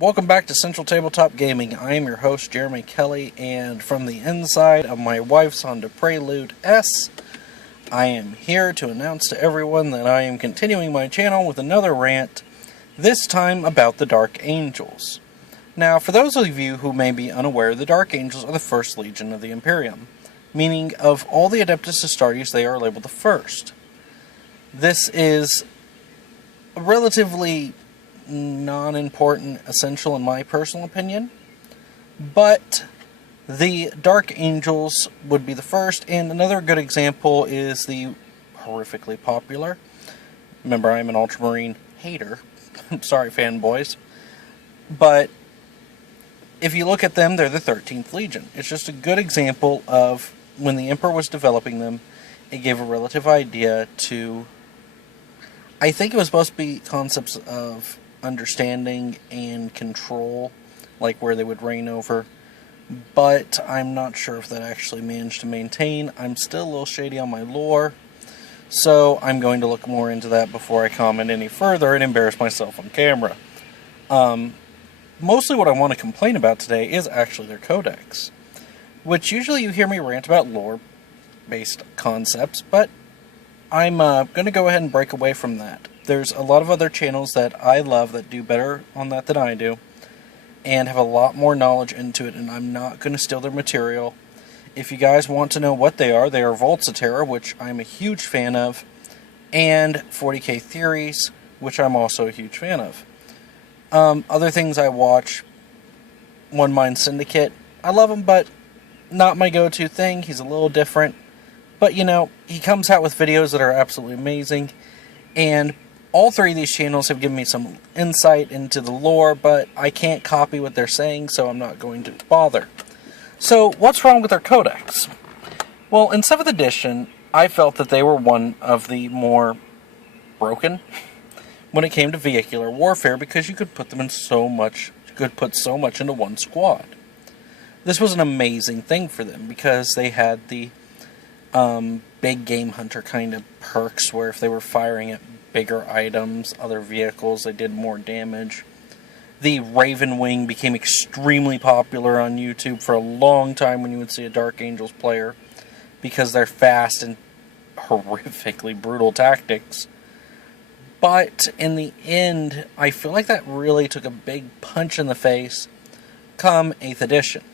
Welcome back to Central Tabletop Gaming. I am your host, Jeremy Kelly, and from the inside of my wife's Honda Prelude S, I am here to announce to everyone that I am continuing my channel with another rant, this time about the Dark Angels. Now, for those of you who may be unaware, the Dark Angels are the first legion of the Imperium, meaning of all the Adeptus Astartes, they are labeled the first. This is a relatively non-important essential in my personal opinion, but the Dark Angels would be the first, and another good example is the horrifically popular, remember I'm an Ultramarine hater, I'm sorry fanboys, but if you look at them, they're the 13th Legion. It's just a good example of when the Emperor was developing them, it gave a relative idea to, I think it was supposed to be concepts of understanding and control, like where they would reign over, but I'm not sure if that actually managed to maintain. I'm still a little shady on my lore, so I'm going to look more into that before I comment any further and embarrass myself on camera. Mostly what I want to complain about today is actually their codex, which usually you hear me rant about lore-based concepts, but I'm going to go ahead and break away from that. There's a lot of other channels that I love that do better on that than I do, and have a lot more knowledge into it, and I'm not going to steal their material. If you guys want to know what they are Vaults of Terra, which I'm a huge fan of, and 40k Theories, which I'm also a huge fan of. Other things I watch, One Mind Syndicate, I love him, but not my go-to thing. He's a little different. But, you know, he comes out with videos that are absolutely amazing, and all three of these channels have given me some insight into the lore, but I can't copy what they're saying, so I'm not going to bother. So, what's wrong with their codex? Well, in 7th edition, I felt that they were one of the more broken when it came to vehicular warfare, because you could put them in so much into one squad. This was an amazing thing for them, because they had the big game hunter kind of perks, where if they were firing at bigger items, other vehicles, they did more damage. The Raven Wing became extremely popular on YouTube for a long time when you would see a Dark Angels player, because they're fast and horrifically brutal tactics. But in the end, I feel like that really took a big punch in the face come 8th edition.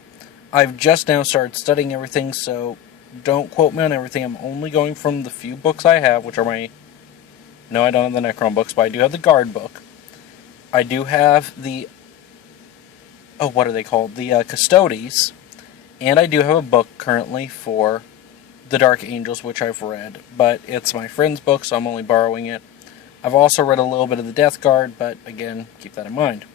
I've just now started studying everything, so don't quote me on everything. I'm only going from the few books I have, which are my... No, I don't have the Necron books, but I do have the Guard book. I do have the... Oh, what are they called? The Custodes. And I do have a book currently for the Dark Angels, which I've read. But it's my friend's book, so I'm only borrowing it. I've also read a little bit of the Death Guard, but again, keep that in mind.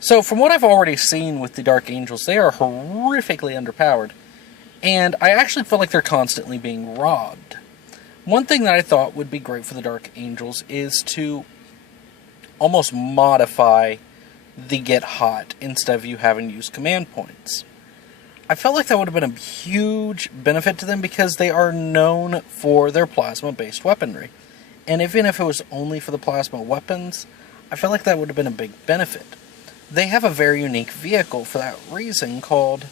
So, from what I've already seen with the Dark Angels, they are horrifically underpowered. And I actually feel like they're constantly being robbed. One thing that I thought would be great for the Dark Angels is to almost modify the Get Hot instead of you having to use command points. I felt like that would have been a huge benefit to them, because they are known for their plasma-based weaponry. And even if it was only for the plasma weapons, I felt like that would have been a big benefit. They have a very unique vehicle for that reason called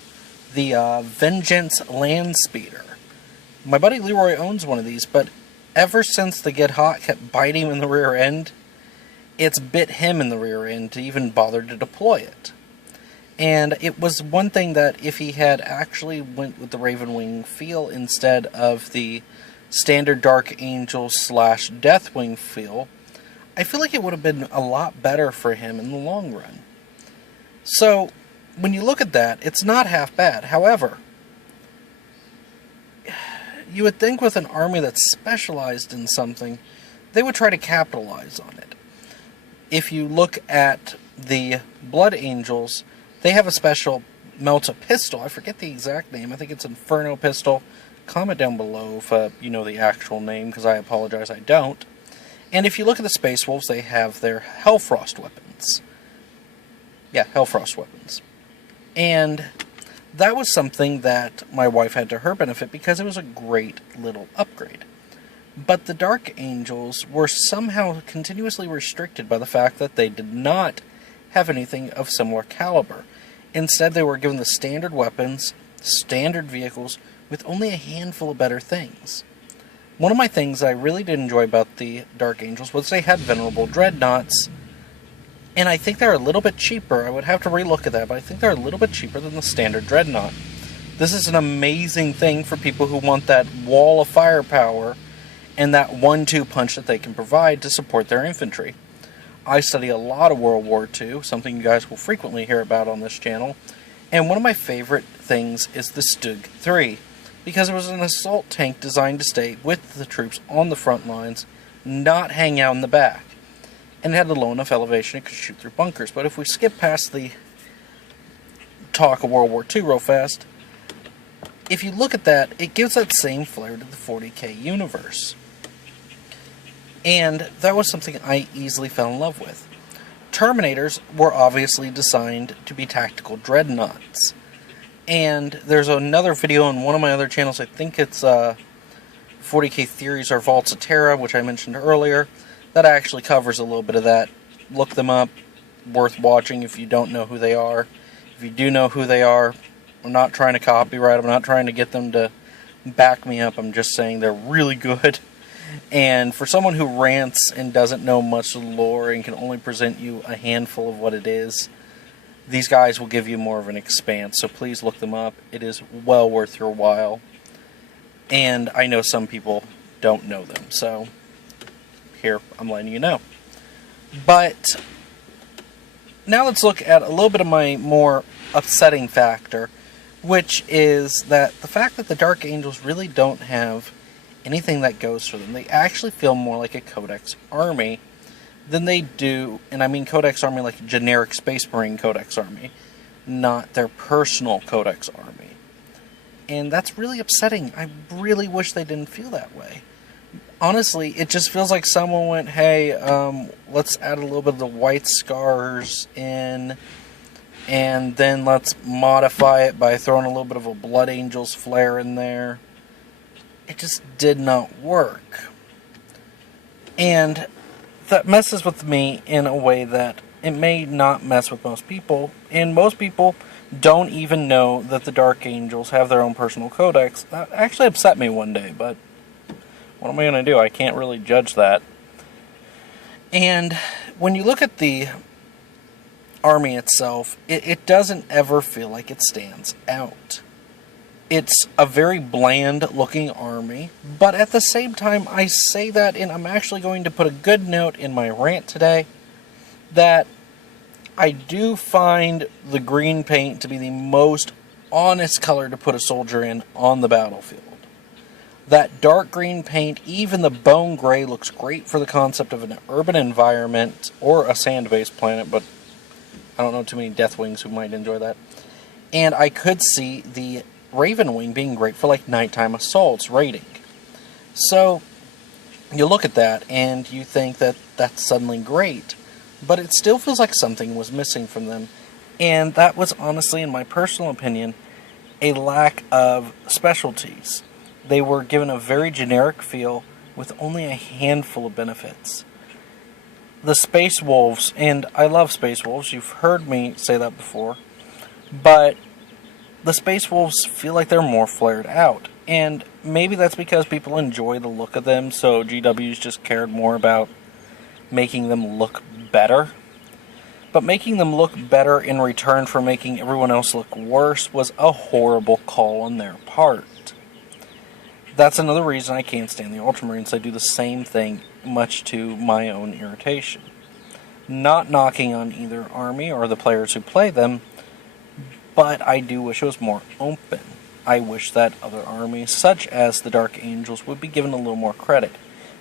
the Vengeance Landspeeder. My buddy Leroy owns one of these, but ever since the Get Hot kept biting him in the rear end, it's bit him in the rear end to even bother to deploy it. And it was one thing that if he had actually went with the Ravenwing feel instead of the standard Dark Angel / Deathwing feel, I feel like it would have been a lot better for him in the long run. So, when you look at that, it's not half bad. However, you would think with an army that's specialized in something, they would try to capitalize on it. If you look at the Blood Angels, they have a special Melta pistol. I forget the exact name. I think it's Inferno pistol. Comment down below if you know the actual name, because I apologize, I don't. And if you look at the Space Wolves, they have their Hellfrost weapons. Yeah, Hellfrost weapons. And that was something that my wife had to her benefit, because it was a great little upgrade. But the Dark Angels were somehow continuously restricted by the fact that they did not have anything of similar caliber. Instead, they were given the standard weapons, standard vehicles, with only a handful of better things. One of my things I really did enjoy about the Dark Angels was they had venerable dreadnoughts, and I think they're a little bit cheaper. I would have to relook at that, but I think they're a little bit cheaper than the standard dreadnought. This is an amazing thing for people who want that wall of firepower and that 1-2 punch that they can provide to support their infantry. I study a lot of World War II, something you guys will frequently hear about on this channel, and one of my favorite things is the Stug 3, because it was an assault tank designed to stay with the troops on the front lines, not hang out in the back. And it had a low enough elevation it could shoot through bunkers. But if we skip past the talk of World War II real fast, if you look at that, it gives that same flair to the 40k universe. And that was something I easily fell in love with. Terminators were obviously designed to be tactical dreadnoughts. And there's another video on one of my other channels, I think it's 40k Theories or Vaults of Terra, which I mentioned earlier, that actually covers a little bit of that. Look them up. Worth watching if you don't know who they are. If you do know who they are, I'm not trying to copyright. I'm not trying to get them to back me up. I'm just saying they're really good. And for someone who rants and doesn't know much of the lore and can only present you a handful of what it is, these guys will give you more of an expanse. So please look them up. It is well worth your while. And I know some people don't know them, so here, I'm letting you know. But now let's look at a little bit of my more upsetting factor, which is that the fact that the Dark Angels really don't have anything that goes for them. They actually feel more like a Codex army than they do, and I mean Codex army like a generic Space Marine Codex army, not their personal Codex army. And that's really upsetting. I really wish they didn't feel that way. Honestly, it just feels like someone went, hey, let's add a little bit of the white scars in, and then let's modify it by throwing a little bit of a Blood Angels flair in there. It just did not work. And that messes with me in a way that it may not mess with most people, and most people don't even know that the Dark Angels have their own personal codex. That actually upset me one day, but what am I going to do? I can't really judge that. And when you look at the army itself, it doesn't ever feel like it stands out. It's a very bland looking army, but at the same time I say that, and I'm actually going to put a good note in my rant today, that I do find the green paint to be the most honest color to put a soldier in on the battlefield. That dark green paint, even the bone gray, looks great for the concept of an urban environment or a sand-based planet, but I don't know too many Deathwings who might enjoy that. And I could see the Raven Wing being great for like nighttime assaults raiding. So you look at that and you think that that's suddenly great, but it still feels like something was missing from them. And that was honestly, in my personal opinion, a lack of specialties. They were given a very generic feel with only a handful of benefits. The Space Wolves, and I love Space Wolves, you've heard me say that before, but the Space Wolves feel like they're more flared out. And maybe that's because people enjoy the look of them, so GW's just cared more about making them look better. But making them look better in return for making everyone else look worse was a horrible call on their part. That's another reason I can't stand the Ultramarines. They do the same thing, much to my own irritation. Not knocking on either army or the players who play them, but I do wish it was more open. I wish that other armies, such as the Dark Angels, would be given a little more credit.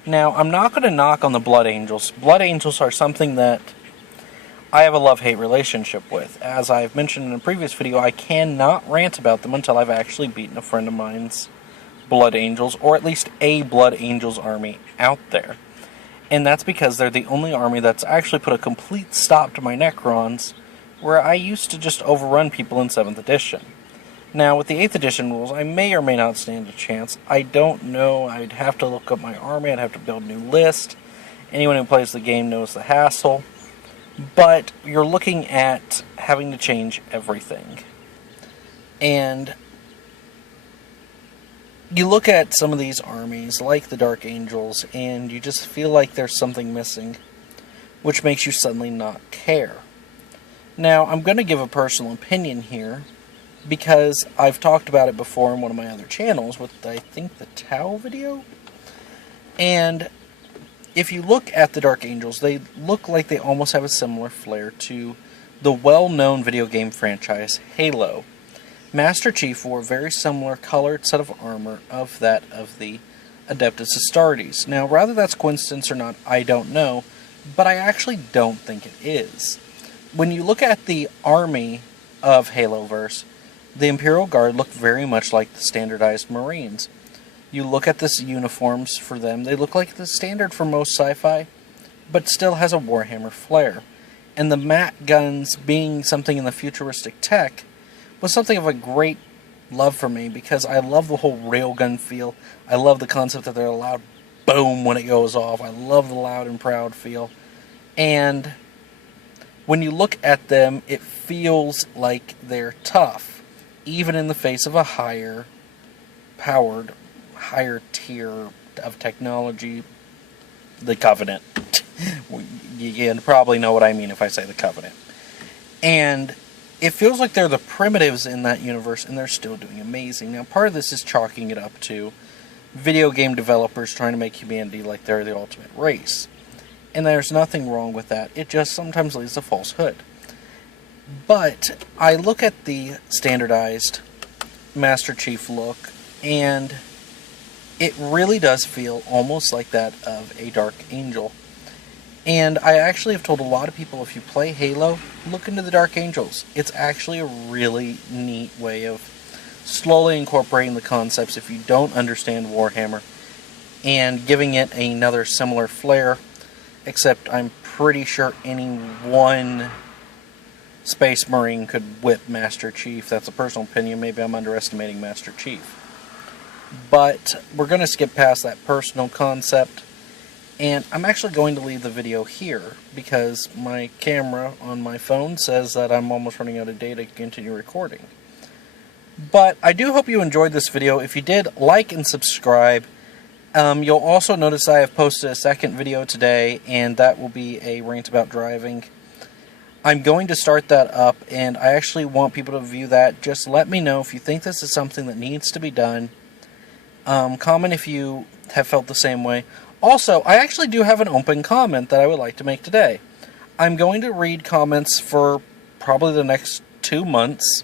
Now, I'm not going to knock on the Blood Angels. Blood Angels are something that I have a love-hate relationship with. As I've mentioned in a previous video, I cannot rant about them until I've actually beaten a friend of mine's Blood Angels, or at least a Blood Angels army out there. And that's because they're the only army that's actually put a complete stop to my Necrons, where I used to just overrun people in 7th edition. Now, with the 8th edition rules, I may or may not stand a chance. I don't know. I'd have to look up my army. I'd have to build a new list. Anyone who plays the game knows the hassle. but you're looking at having to change everything. And you look at some of these armies, like the Dark Angels, and you just feel like there's something missing, which makes you suddenly not care. Now, I'm going to give a personal opinion here, because I've talked about it before in one of my other channels, with, I think, the Tau video. And if you look at the Dark Angels, they look like they almost have a similar flair to the well-known video game franchise Halo. Master Chief wore a very similar colored set of armor of that of the Adeptus Astartes. Now, whether that's coincidence or not, I don't know, but I actually don't think it is. When you look at the army of Haloverse, the Imperial Guard look very much like the standardized Marines. You look at the uniforms for them, they look like the standard for most sci-fi, but still has a Warhammer flair. And the MAC guns being something in the futuristic tech was something of a great love for me, because I love the whole railgun feel. I love the concept that they're a loud boom when it goes off. I love the loud and proud feel. And when you look at them, it feels like they're tough, even in the face of a higher powered, higher tier of technology, the Covenant. You probably know what I mean if I say the Covenant. And it feels like they're the primitives in that universe, and they're still doing amazing. Now, part of this is chalking it up to video game developers trying to make humanity like they're the ultimate race. And there's nothing wrong with that. It just sometimes leads to falsehood. But I look at the standardized Master Chief look, and it really does feel almost like that of a Dark Angel. And I actually have told a lot of people, if you play Halo, look into the Dark Angels. It's actually a really neat way of slowly incorporating the concepts if you don't understand Warhammer, and giving it another similar flair, except I'm pretty sure any one Space Marine could whip Master Chief. That's a personal opinion. Maybe I'm underestimating Master Chief. But we're going to skip past that personal concept. And I'm actually going to leave the video here, because my camera on my phone says that I'm almost running out of data to continue recording. But I do hope you enjoyed this video. If you did, like and subscribe. You'll also notice I have posted a second video today, and that will be a rant about driving. I'm going to start that up, and I actually want people to view that. Just let me know if you think this is something that needs to be done. Comment if you have felt the same way. Also, I actually do have an open comment that I would like to make today. I'm going to read comments for probably the next 2 months.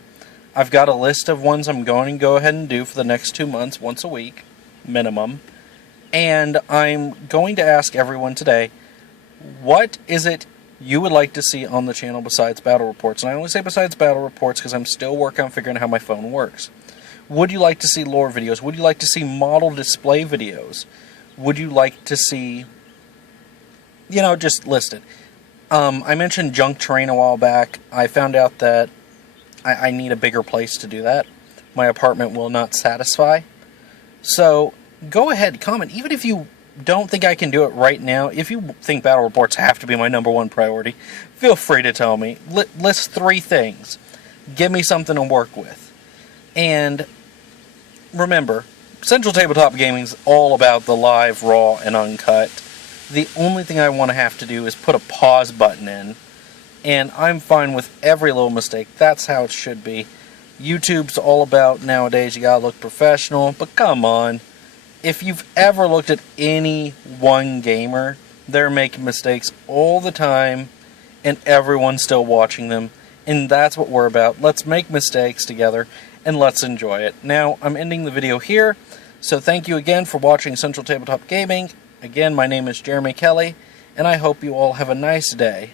I've got a list of ones I'm going to go ahead and do for the next 2 months, once a week, minimum. And I'm going to ask everyone today, what is it you would like to see on the channel besides battle reports? And I only say besides battle reports because I'm still working on figuring out how my phone works. Would you like to see lore videos? Would you like to see model display videos? Would you like to see, just list it. I mentioned junk terrain a while back. I found out that I need a bigger place to do that. My apartment will not satisfy. So, go ahead, comment. Even if you don't think I can do it right now, if you think battle reports have to be my #1 priority, feel free to tell me. List 3 things. Give me something to work with. And remember, Central Tabletop Gaming is all about the live, raw, and uncut. The only thing I want to have to do is put a pause button in, and I'm fine with every little mistake. That's how it should be. YouTube's all about, nowadays, you gotta look professional, but come on. If you've ever looked at any one gamer, they're making mistakes all the time, and everyone's still watching them, and that's what we're about. Let's make mistakes together, and let's enjoy it. Now, I'm ending the video here, so thank you again for watching Central Tabletop Gaming. Again, my name is Jeremy Kelly, and I hope you all have a nice day.